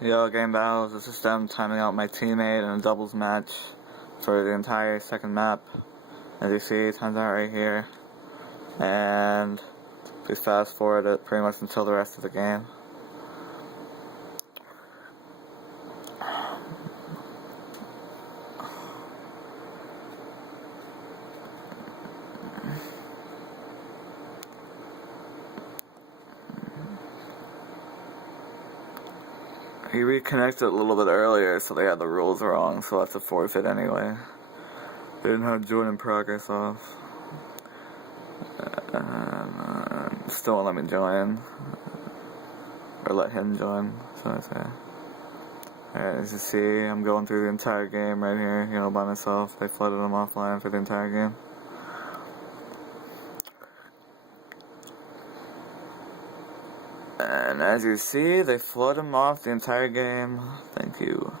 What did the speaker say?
Yo, game battles, this is them timing out my teammate in a doubles match for the entire second map. As you see, times out right here. And please fast forward it pretty much until the rest of the game. He reconnected a little bit earlier, so they had the rules wrong, so that's a forfeit anyway. They didn't have join in progress off. Still won't let me join. Or let him join, so I say. Alright, as you see, I'm going through the entire game right here, by myself. They flooded him offline for the entire game. And as you see, they flood him off the entire game. Thank you.